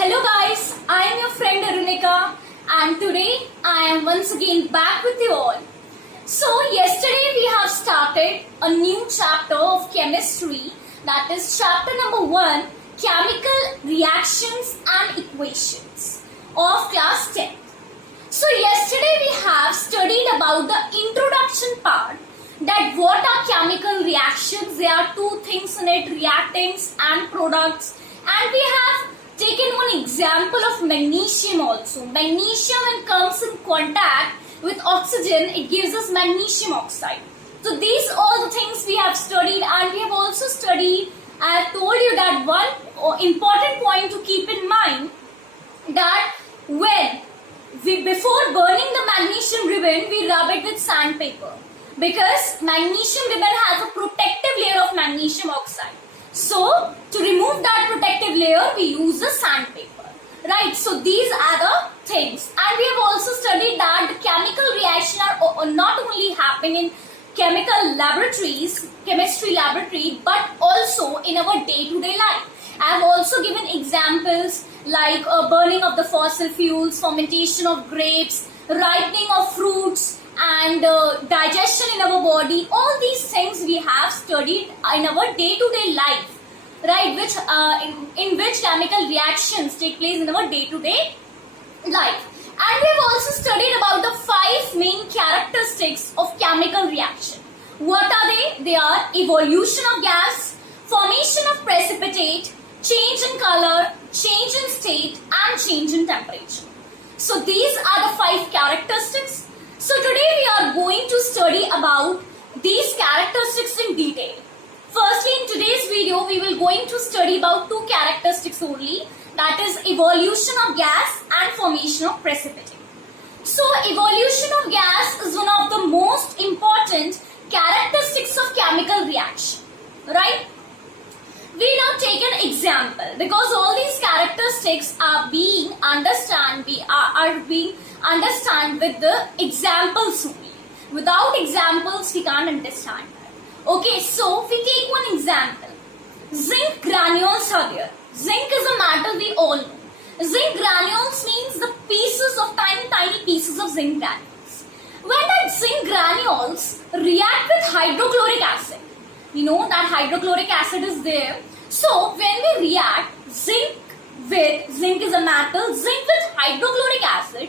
Hello guys, I am your friend ARUNIKA and today I am once again back with you all. So yesterday we have started a new chapter of chemistry, that is chapter number 1, Chemical Reactions and Equations of class 10. So yesterday we have studied about the introduction part, that what are chemical reactions. There are two things in it, reactants and products, and we have taken one example of magnesium also. Magnesium, when comes in contact with oxygen, it gives us magnesium oxide. So these all the things we have studied, and we have also studied, I have told you that one important point to keep in mind, that before burning the magnesium ribbon, we rub it with sandpaper, because magnesium ribbon has a protective layer of magnesium oxide. So to remove that protective layer, we use the sandpaper, right? So these are the things, and we have also studied that the chemical reaction are not only happen in chemical laboratories, chemistry laboratory, but also in our day-to-day life. I have also given examples like burning of the fossil fuels, fermentation of grapes, ripening of fruits, and digestion in our body. All these things we have studied in our day-to-day life, right? Which in which chemical reactions take place in our day-to-day life. And we have also studied about the 5 main characteristics of chemical reaction. What are they? They are evolution of gas, formation of precipitate, change in color, change in state, and change in temperature. So these are the 5 characteristics. So today we are going to study about these characteristics in detail. Firstly, in today's video, we will going to study about 2 characteristics only, that is evolution of gas and formation of precipitate. So evolution of gas is one of the most important characteristics of chemical reaction, right? We now take an example, because all these characteristics are being understood with the examples only. Without examples, we can't understand that. Okay, so if we take one example, zinc granules are there. Zinc is a metal we all know. Zinc granules means the pieces of tiny pieces of zinc granules. When that zinc granules react with hydrochloric acid, you know that hydrochloric acid is there. So when we react zinc is a metal, zinc with hydrochloric acid,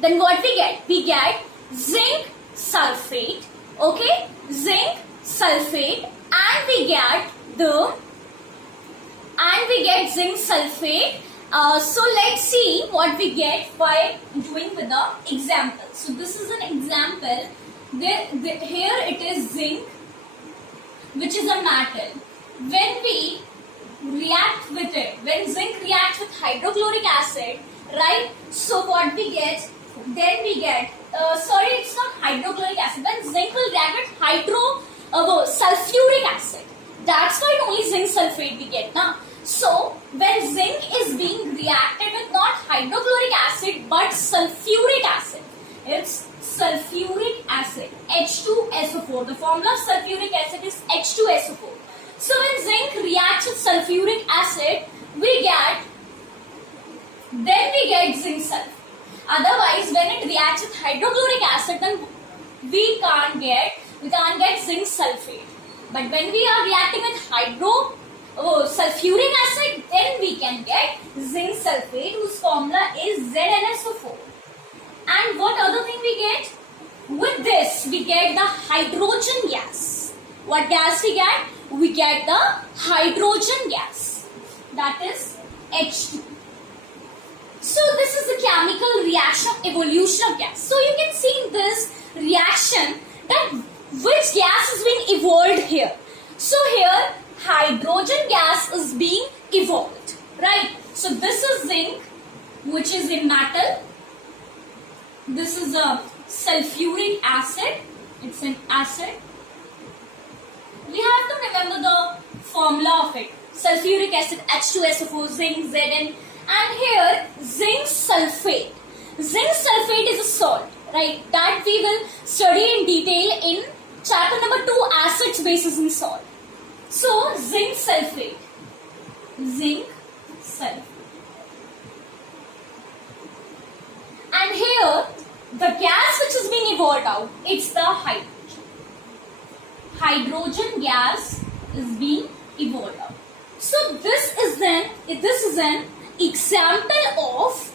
then what we get? We get zinc sulfate, okay? Zinc sulfate, and we get zinc sulfate. So let's see what we get by doing with the example. So this is an example. Here it is zinc, which is a metal. When we react with it, when zinc reacts with hydrochloric acid, right? So what we get? Then we get, it's not hydrochloric acid. When zinc will react with sulfuric acid, that's why only zinc sulfate we get now. So when zinc is being reacted with not hydrochloric acid but sulfuric acid, it's sulfuric acid, H2SO4. The formula of sulfuric acid is H2SO4. So when zinc reacts with sulfuric acid, we get zinc sulfate. Otherwise, when it reacts with hydrochloric acid, then we can't get zinc sulfate. But when we are reacting with sulfuric acid, then we can get zinc sulfate, whose formula is ZnSO4. And what other thing we get? With this, we get the hydrogen gas. What gas we get? We get the hydrogen gas, that is H2. So this is the chemical reaction of evolution of gas. So you can see in this reaction that which gas is being evolved here. So here hydrogen gas is being evolved, right? So this is zinc, which is a metal. This is a sulfuric acid. It's an acid. We have to remember the formula of it. Sulfuric acid, H2SO4, zinc, Zn, and here zinc sulfate. Zinc sulfate is a salt, right? That we will study in detail in chapter number 2, acids, bases and salt. So zinc sulfate. Zinc sulfate. And here, the gas which is being evolved out, it's the hydrogen. Hydrogen gas is being evolved out. So this is an example of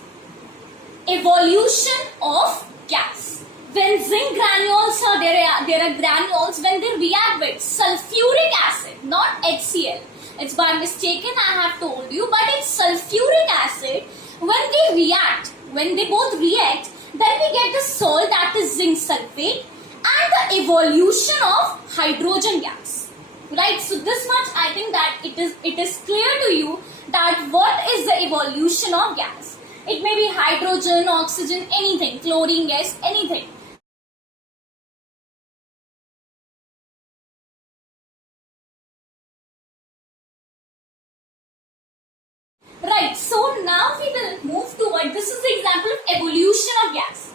evolution of gas. When zinc granules are there are granules when they react with sulfuric acid, not HCl. It's by mistaken I have told you, but it's sulfuric acid. When they react, when they both react, then we get the salt, that is zinc sulfate, and the evolution of hydrogen gas. Right, so this much I think that it is clear to you that what is the evolution of gas. It may be hydrogen, oxygen, anything, chlorine gas, anything. Right, so now we will move toward, this is the example of evolution of gas.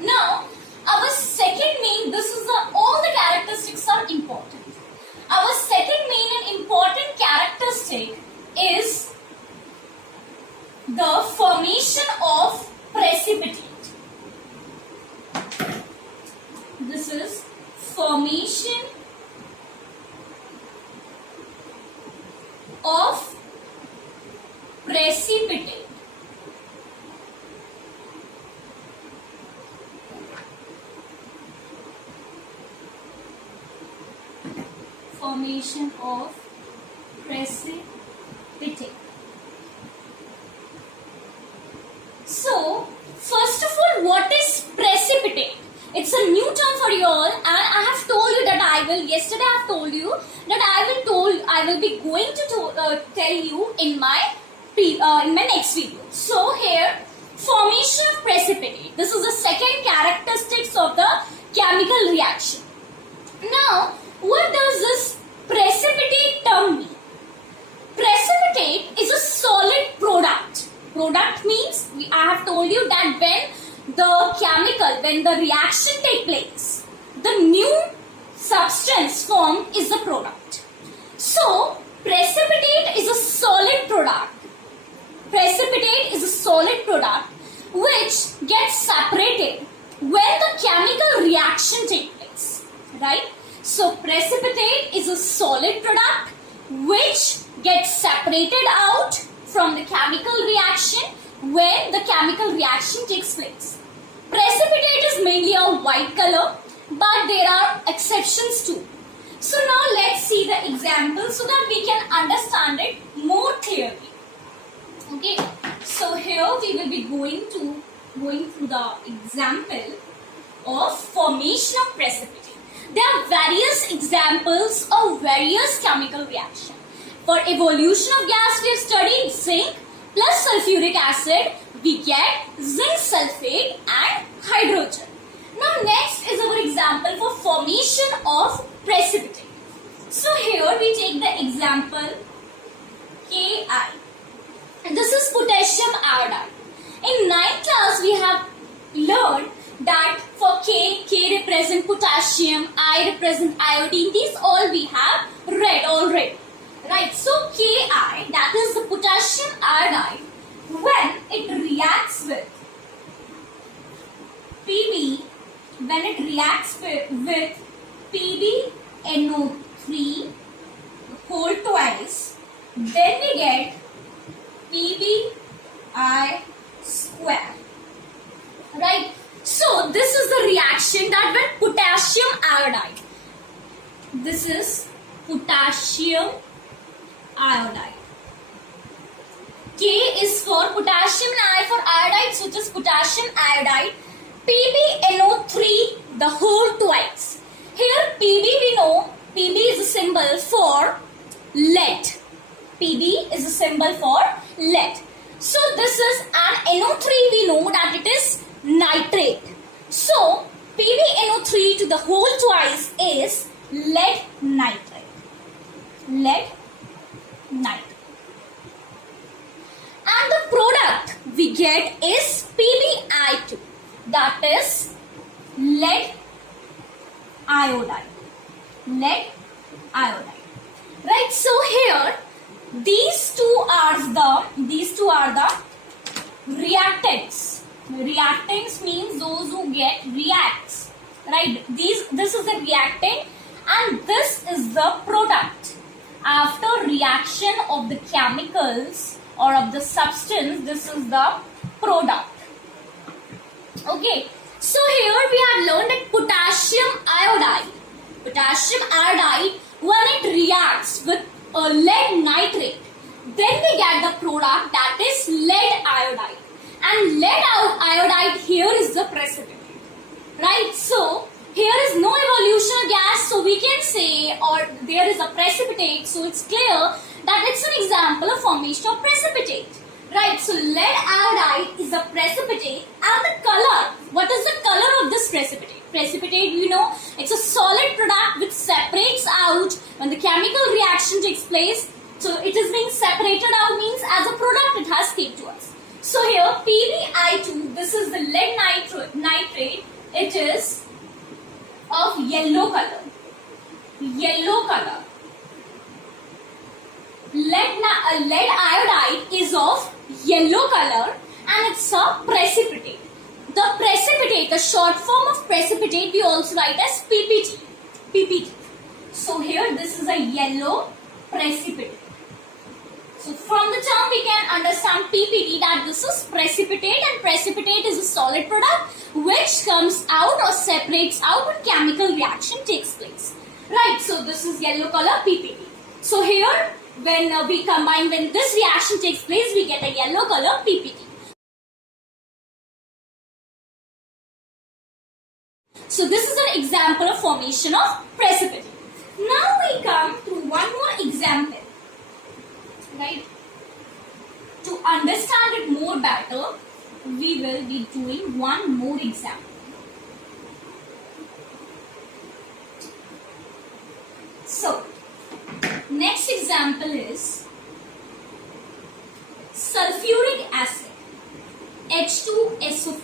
Now, our second main, all the characteristics are important. Our second main and important characteristic is the formation of precipitate. This is formation of precipitate. Formation of precipitate. So, first of all, what is precipitate? It's a new term for you all, and I have told you that yesterday I have told you that I will be going to tell you in my next video. So here, formation of precipitate. This is the second characteristics of the chemical reaction. Now, what does this precipitate term mean? Precipitate is a solid product. Product means, I have told you that when the reaction takes place, the new substance formed is the product. So, precipitate is a solid product. Precipitate is a solid product which gets separated when the chemical reaction takes place. Right? So, precipitate is a solid product which gets separated out from the chemical reaction when the chemical reaction takes place. Precipitate is mainly a white color, but there are exceptions too. So now let's see the example so that we can understand it more clearly. Okay, so here we will be going through the example of formation of precipitate. There are various examples of various chemical reactions. For evolution of gas, we have studied zinc plus sulfuric acid. We get zinc sulfate and hydrogen. Now next is our example for formation of precipitate. So here we take the example Ki. And this is potassium iodide. In 9th class we have learned that for K represent potassium, I represent iodine. These all we have read already. Right, so Ki, that is the potassium iodide, when it reacts with Pb, when it reacts with PbNO3 whole twice, then we get Pbi square. Right, so this is the reaction that when potassium iodide, this is potassium iodide. K is for potassium and I for iodide, so it is potassium iodide. PbNO3 the whole twice. Here Pb we know, Pb is a symbol for lead. Pb is a symbol for lead. So this is an NO3 we know that it is nitrate. So PbNO3 to the whole twice is lead nitrate. Lead nitrate. And the product we get is PbI2, that is lead iodide. Lead iodide. Right, so here these two are the reactants. Reactants means those who get reacts, right? This is the reactant and this is the product. After reaction of the chemicals or of the substance, this is the product. Okay, so here we have learned that potassium iodide, when it reacts with lead nitrate, then we get the product that is lead iodide. And lead iodide here is the precipitate, right? So here is no evolution of gas, so we can say, or there is a precipitate, so it's clear that it's an example of formation of precipitate, right? So lead iodide is a precipitate, and the color, what is the color of this precipitate? Precipitate, you know, it's a solid product which separates out when the chemical reaction takes place. So it is being separated out means as a product it has came to us. So here PbI2, this is the lead nitrate, it is of yellow color. Lead iodide is of yellow color and it's a precipitate. The precipitate, the short form of precipitate, we also write as PPT. So here this is a yellow precipitate. So from the term we can understand PPT that this is precipitate, and precipitate is a solid product which comes out or separates out when chemical reaction takes place. Right, so this is yellow color PPT. So here when we combine, when this reaction takes place, we get a yellow color PPT. So this is an example of formation of precipitate. Now we come to one more example, right? To understand it more better, we will be doing one more example. So, next example is sulfuric acid, H2SO4.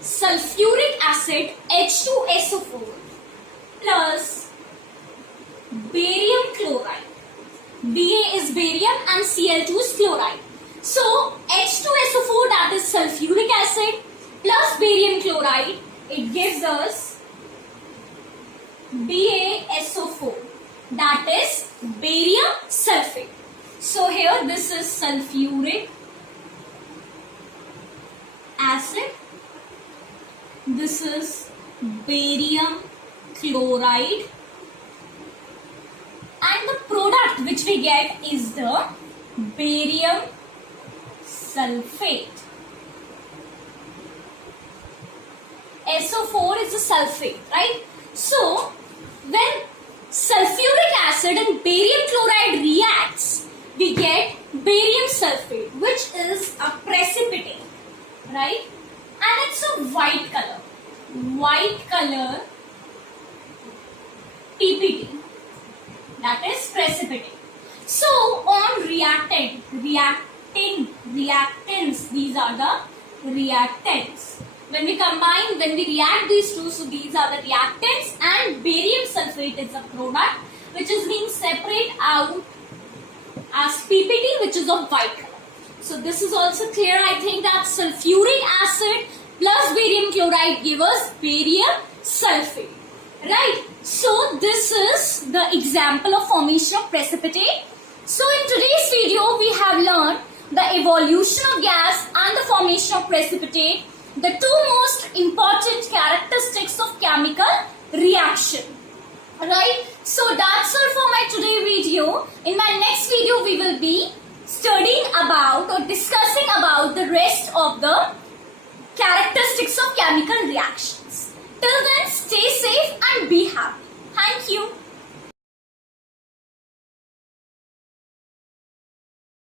Sulfuric acid, H2SO4 plus barium chloride. Ba is barium and Cl2 is chloride. So H2SO4, that is sulfuric acid, plus barium chloride, it gives us BaSO4, that is barium sulfate. So here this is sulfuric acid, this is barium chloride, and the product which we get is the barium sulfate. SO4 is the sulfate, right? So when sulfuric acid and barium chloride reacts, we get barium sulfate, which is a precipitate, right? And it's a white color PPT, that is precipitate. So on reactants, these are the reactants. When we combine, when we react these two, so these are the reactants, and barium sulfate is a product which is being separated out as PPT, which is of white color. So this is also clear, I think, that sulfuric acid plus barium chloride give us barium sulfate, right? So this is the example of formation of precipitate. So in today's video, we have learned the evolution of gas and the formation of precipitate, the two most important characteristics of chemical reaction, right? So that's all for my today video. In my next video, we will be studying about or discussing about the rest of the characteristics of chemical reactions. Till then, stay safe and be happy. Thank you.